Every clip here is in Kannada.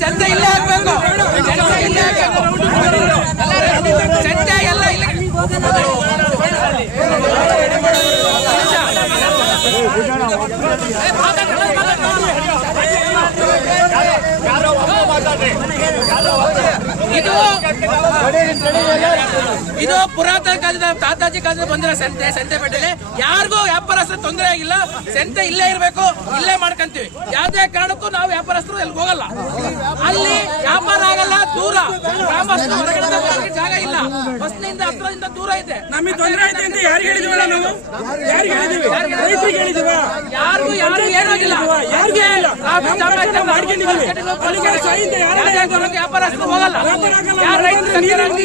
ಸಂತೆ ಇಲ್ಲ ಹಾಕ್ಬೇಕು ಸಂತೆ ಇಲ್ಲೇ ಹಾಕ್ಬೇಕು ಸಂತೆ ಎಲ್ಲ ಇಲ್ಲೇ. ಇದು ಪುರಾತನ ಕಾಲದ ತಾತಾಜಿ ಕಾಲದ ಬಂದಿರೋ ಸಂತೆ ಸಂತೆ ಪೇಟೆಲಿ ಯಾರಿಗೂ ವ್ಯಾಪಾರಸ್ಥರು ತೊಂದರೆ ಆಗಿಲ್ಲ. ಸಂತೆ ಇಲ್ಲೇ ಇರಬೇಕು ಇಲ್ಲೇ ಮಾಡ್ಕೊಂತೀವಿ. ಯಾವುದೇ ಕಾರಣಕ್ಕೂ ನಾವು ವ್ಯಾಪಾರಸ್ಥರು ಎಲ್ಲಿ ಹೋಗಲ್ಲ. ಅಲ್ಲಿ ವ್ಯಾಪಾರ ಆಗಲ್ಲ ದೂರ. ಗ್ರಾಮಸ್ಥರು ಹೊರಗಡೆ ಜಾಗ ಇಲ್ಲ. ಬಸ್ನಿಂದ ಹತ್ರದಿಂದ ದೂರ ಇದೆ. ನಮಗೆ ತೊಂದರೆ ಐತೆ ಅಂತ ಯಾರಿಗೆ ಹೇಳಿದ್ವಿ ನಾವು? ಯಾರಿಗೆ ಹೇಳಿದೀವಿ? ರೈತರಿಗೆ ಹೇಳಿದ್ವಾ? ಯಾರಿಗೂ ಯಾರು ಏನಾಗಿಲ್ಲ ಯಾರಿಗೂ ಇಲ್ಲ ಯಾರು ವ್ಯಾಪಾರಸ್ಥರು ಹೋಗಲ್ಲ. ಯಾರು ರೈತರು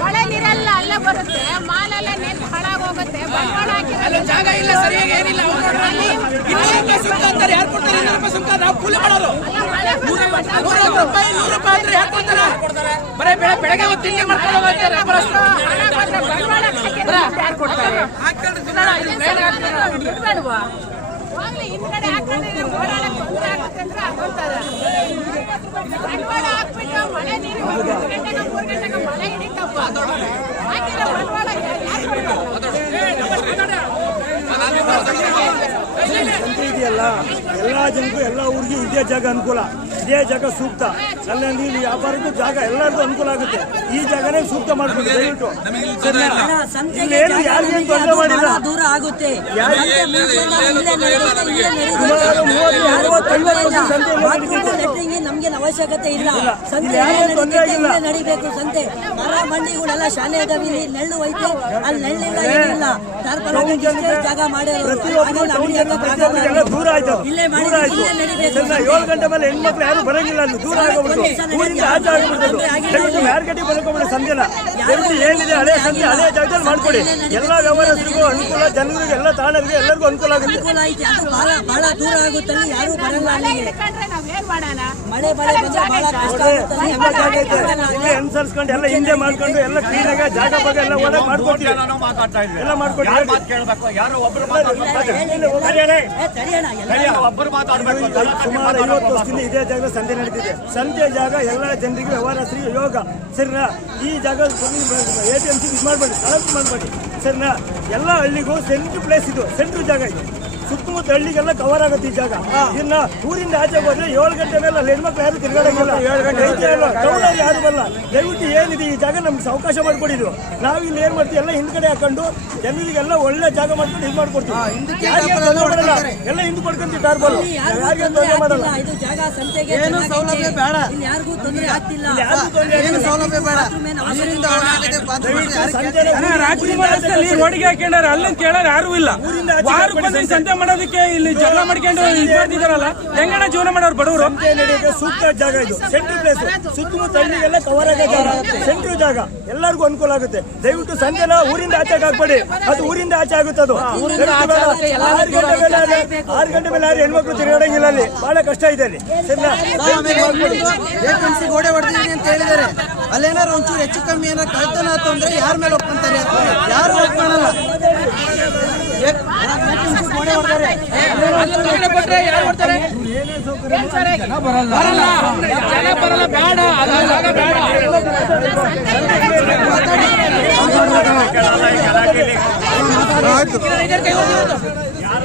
ಮಳೆ ನೀರೆಲ್ಲ ಅಲ್ಲ ಬರುತ್ತೆ ಮಾಲೆಲ್ಲ ನೆನ್ತು ಹಾಳಾಗೋಗುತ್ತೆ ಬಂಡವಾಳ ಜಾಗ ಇಲ್ಲ ಸರಿಯಾಗಿ ಏನಿಲ್ಲ ಸುಂಕ ಅಂತಾರೆ ಯಾರು ಕೊಡ್ತಾರೆ ಸುಂಕ ನಾವು ಕೂಲಿ ಮಾಡೋರು ನೂರ ರೂಪಾಯಿ ನೂರು ರೂಪಾಯಿ ಅಂದ್ರೆ ಯಾರು ಕೊಡ್ತಾರೆ ಬರೀ ಬೆಳೆ ಬೆಳಗ್ಗೆ ಹೊತ್ತು ತಿಂಡಿ ಮಾಡ್ಕೊಂಡು ಹೋಗ್ತಾರೆ ಹಿಂದ್ಗಡೆ ತೊಂದ್ರೆ ಆಗುತ್ತೆ ಅಂದ್ರೆ. ಬಂಡವಾಳ ಹಾಕ್ಬಿಟ್ಟು ಮಳೆ ನೀರು ಒಂದು ಗಂಟೆಗೆ ಮೂರು ಗಂಟೆಗೆ ಮಳೆ ಹಿಡಿತಪ್ಪ ಬಂಡವಾಳ ಇದೆಯಲ್ಲ ಎಲ್ಲ ಜನಕ್ಕೂ ಎಲ್ಲ ಊರಿಗೆ ಇದೇ ಜಾಗ ಅನುಕೂಲ ಇದೇ ಜಾಗ ಸೂಕ್ತ. ಅಲ್ಲಲ್ಲಿ ಇಲ್ಲಿ ವ್ಯಾಪಾರಕ್ಕೂ ಜಾಗ ಎಲ್ಲರಿಗೂ ಅನುಕೂಲ ಆಗುತ್ತೆ. ಈ ಜಾಗನೇ ಸೂಕ್ತ ಮಾಡ್ಕೊಂಡು ದಯವಿಟ್ಟು? ಇಲ್ಲಿ ಏನು ಯಾರಿಗೇನು ತೊಂದರೆ ಮಾಡಿಲ್ಲ. ದೂರ ಆಗುತ್ತೆ. ಸುಮಾರು ಮೂವತ್ತು ಅರವತ್ತು ಐವತ್ತು ವರ್ಷ ಸಂತೆ ಲೆಟ್ರಿಂಗ್ ನಮ್ಗೆ ಅವಶ್ಯಕತೆ ಇಲ್ಲ. ಸಂತೆ ನಡಿಬೇಕು ಸಂತೆ. ಮರ ಬಂಡಿಗಳೆಲ್ಲ ಶಾಲೆ ಇದಾವೆ ಇಲ್ಲಿ ನೆಳ್ಳು ಐತೆ. ಅಲ್ಲಿ ನೆಳ್ಳಿಲ್ಲ ಹಾಕಕ್ಕೆ ಜಾಗ ಮಾಡಿ ಪ್ರತಿಯೊಬ್ಬರು ದೂರ ಆಯ್ತು ಇಲ್ಲೇ ಮಾಡಿ ಇಲ್ಲೇ ನಡಿಬೇಕು? ಏಳು ಗಂಟೆ ಮೇಲೆ ಹೆಣ್ಮಕ್ಳು ಯಾರು ಬರಂಗಿಲ್ಲ ಅಲ್ಲಿ ದೂರ ಆಗೋಗ್ಬಿಟ್ಟು ಊರಿಂದ ಆಚೆ ಆಗ್ಬಿಡ್ತದ್ದು ದಯವಿಟ್ಟು ಮಾರ್ಕೆಟಿಗೆ ಬರ್ಕೊಂಬಿಡಿ ಸಂಜೆನ ದಯವಿಟ್ಟು ಏನಿದೆ ಹಳೆ ಸಂಜೆ ಹಳೆ ಜಾಗದಲ್ಲಿ ಮಾಡ್ಕೊಡಿ. ಎಲ್ಲ ವ್ಯವಹಾರಸ್ಥರಿಗೂ ಅನುಕೂಲ ಜನರಿಗೆ ಎಲ್ಲ ತಾಣರಿಗೆ ಎಲ್ಲರಿಗೂ ಅನುಕೂಲ ಆಗುತ್ತೆ. ಅನುಕೂಲ ಐತೆ. ಅದು ಬಹಳ ಬಹಳ ದೂರ ಆಗುತ್ತೆ ಯಾರು ಬರಲ್ಲ ಮಳೆ ಅಲ್ಲಿಗೆ ನಾವೇನ್ ಮಾಡೋಣ? ಮಳೆ ಬಳೆ ಬಂದ್ರೆ ಬಹಳ ಕಷ್ಟ ಅದೇ ಆಗುತ್ತೆ. ಅಲ್ಲಿ. ತುಂಬಾ ಇಲ್ಲಿ ಅನುಸರಿಸ್ಕೊಂಡು ಎಲ್ಲ ಹಿಂದೆ ಮಾಡ್ಕೊಂಡು ಎಲ್ಲ ಆಗಿ ಜಾಗ ಬಗ್ಗೆ ಎಲ್ಲ ಒಳ್ಳೆ ಮಾಡ್ಕೊಡ್ತೀವಿ ಎಲ್ಲ ಮಾಡ್ಕೊಡಿ ಯಾರು ಮಾತು ಕೇಳಬೇಕು? ಯಾರು ಒಬ್ರು ಮಾತಾಡ್ಬೇಕು. ಏ, ತಡಿಯಣ್ಣ ಎಲ್ಲ ಒಬ್ಬರು ಮಾತಾಡ್ಬೇಕು. ಸುಮಾರು ಐವತ್ತು ವರ್ಷದಿಂದ ಇದೇ ಜಾಗ ಸಂತೆ ನಡೀತಿದೆ. ಸಂತೆ ಜಾಗ ಎಲ್ಲ ಜನರಿಗೆ ಸರಿ ಯೋಗ. ಸರಿನಾ ಈ ಜಾಗ ಎ ಟಿ ಎಂ ಸಿ ಇದು ಮಾಡಬೇಡಿ ಕಲೆಕ್ಟ್ ಮಾಡಬೇಡಿ ಸರಿನಾ ಎಲ್ಲ ಹಳ್ಳಿಗೂ ಸೆಂಟ್ರ್ ಪ್ಲೇಸ್ ಇದು ಸೆಂಟ್ರ್ ಜಾಗ ಇದು. ಸುತ್ತಮುತ್ತ ಹಳ್ಳಿಗೆಲ್ಲ ಕವರ್ ಆಗುತ್ತೆ ಈ ಜಾಗ. ಇನ್ನ ಊರಿಂದ ಆಚೆ ಹೋದ್ರೆ ಏಳು ಗಂಟೆ ಮೇಲೆ ಅಲ್ಲಿ ಹೆಣ್ಮಕ್ಳು ಯಾರು ತಿರ್ಗಾಡಂಗಿಲ್ಲ. ಟೌನಲ್ಲಿ ಯಾರು ಬರಲ್ಲ. ದಯವಿಟ್ಟು ಏನಿದೆ ಈ ಜಾಗ ನಮ್ಗೆ ಅವಕಾಶ ಮಾಡ್ಕೊಡಿದ್ರು. ನಾವು ಇಲ್ಲಿ ಏನ್ ಮಾಡ್ತೀವಿ ಎಲ್ಲ ಹಿಂದ್ಗಡೆ ಹಾಕೊಂಡು ಜನರಿಗೆಲ್ಲ ಒಳ್ಳೆ ಜಾಗ ಮಾಡ್ಕೊಂಡು ಇದು ಮಾಡ್ಕೊಡ್ತೀವಿ. ಎಲ್ಲ ಹಿಂದ್ ಕೊಡ್ಕೊಂತೀವಿ ಟಾರ್ಬಲ್ ತೊಂದರೆ ಮಾಡಲ್ಲ. ಇದು ಜಾಗ ಸಂತೆಗೆ ಏನು ಸೌಲಭ್ಯ ಬೇಡ. ಇಲ್ಲಿ ಯಾರಿಗೂ ತೊಂದರೆ ಆಗ್ತಿಲ್ಲ. ಯಾರಿಗೂ ತೊಂದ್ರೆ ಸೌಲಭ್ಯ ಬೇಡ. ರಸ್ತೆಯಲ್ಲಿ ರೋಡಿಗೆ ಹಾಕ್ಯಾರ ಅಲ್ಲಿ ಕೇಳೋರು ಯಾರು ಇಲ್ಲ. ಸಂತೆ ಮಾಡೋದಕ್ಕೆ ಇಲ್ಲಿ ಜಗಳ ಮಾಡ್ಕೊಂಡು ಇದು ಮಾಡ್ತಿದಾರಲ್ಲ ಹೆಂಗಣ್ಣ ಜೀವನ ಮಾಡೋರು ಬಡವರು? ನಡೆಯೋಕೆ ಸೂಕ್ತ ಜಾಗ ಇದು. ಸೆಂಟ್ರಲ್ ಪ್ಲೇಸ್ ಸುತ್ತಮುತ್ತ ಹಳ್ಳಿಗೆಲ್ಲ ಕವರ್ ಆಗೋ ಜಾಗ. ಸೆಂಟ್ರ್ ಜಾಗ. ಎಲ್ಲರಿಗೂ ಅನುಕೂಲ ಆಗುತ್ತೆ. ದಯವಿಟ್ಟು ಸಂಜೆನ ಊರಿಂದ ಆಚೆ ಹಾಕ್ಬೇಡಿ. ಅದು ಊರಿಂದ ಆಚೆ ಆಗುತ್ತೆ ಅದು. ಆರು ಗಂಟೆ ಮೇಲೆ ಆದ್ರೆ- ಆರು ಗಂಟೆ ಮೇಲೆ ಆದ್ರೆ ಹೆಣ್ಮಕ್ಳು ತಿರುಗಾಡಂಗಿಲ್ಲ ಅಲ್ಲಿ. ಬಹಳ ಕಷ್ಟ ಇದೆ ಅಲ್ಲಿ. ಗೋಡೆ ಹೊಡೆದಿದ್ದೀನಿ ಅಂತ ಹೇಳಿದ್ದಾರೆ. ಅಲ್ಲೇನಾರು ಒಂಚೂರು ಹೆಚ್ಚು ಕಮ್ಮಿ ಏನಾರು ಕಳ್ತನ ಆಯ್ತು ಅಂದ್ರೆ ಯಾರ ಮೇಲೆ ಒಪ್ಕೊಂತಾರೆ? ಯಾರು ಒಪ್ಕೊಳ್ಳಲ್ಲ ಏಜೆನ್ಸಿ ಗೋಡೆ ಹೊಡೆದಾರೆ ಅಲ್ಲಿ ಹೊರಗಡೆ ಕೊಟ್ರೆ ಯಾರು ಕೊಡ್ತಾರೆ ಬರಲ್ಲ ಜನ ಬರಲ್ಲ ಬೇಡ ಅದು ಜಾಗ ಬೇಡ ಇದರ ಕೈ ಹೊಡೆದು ಜಾಗ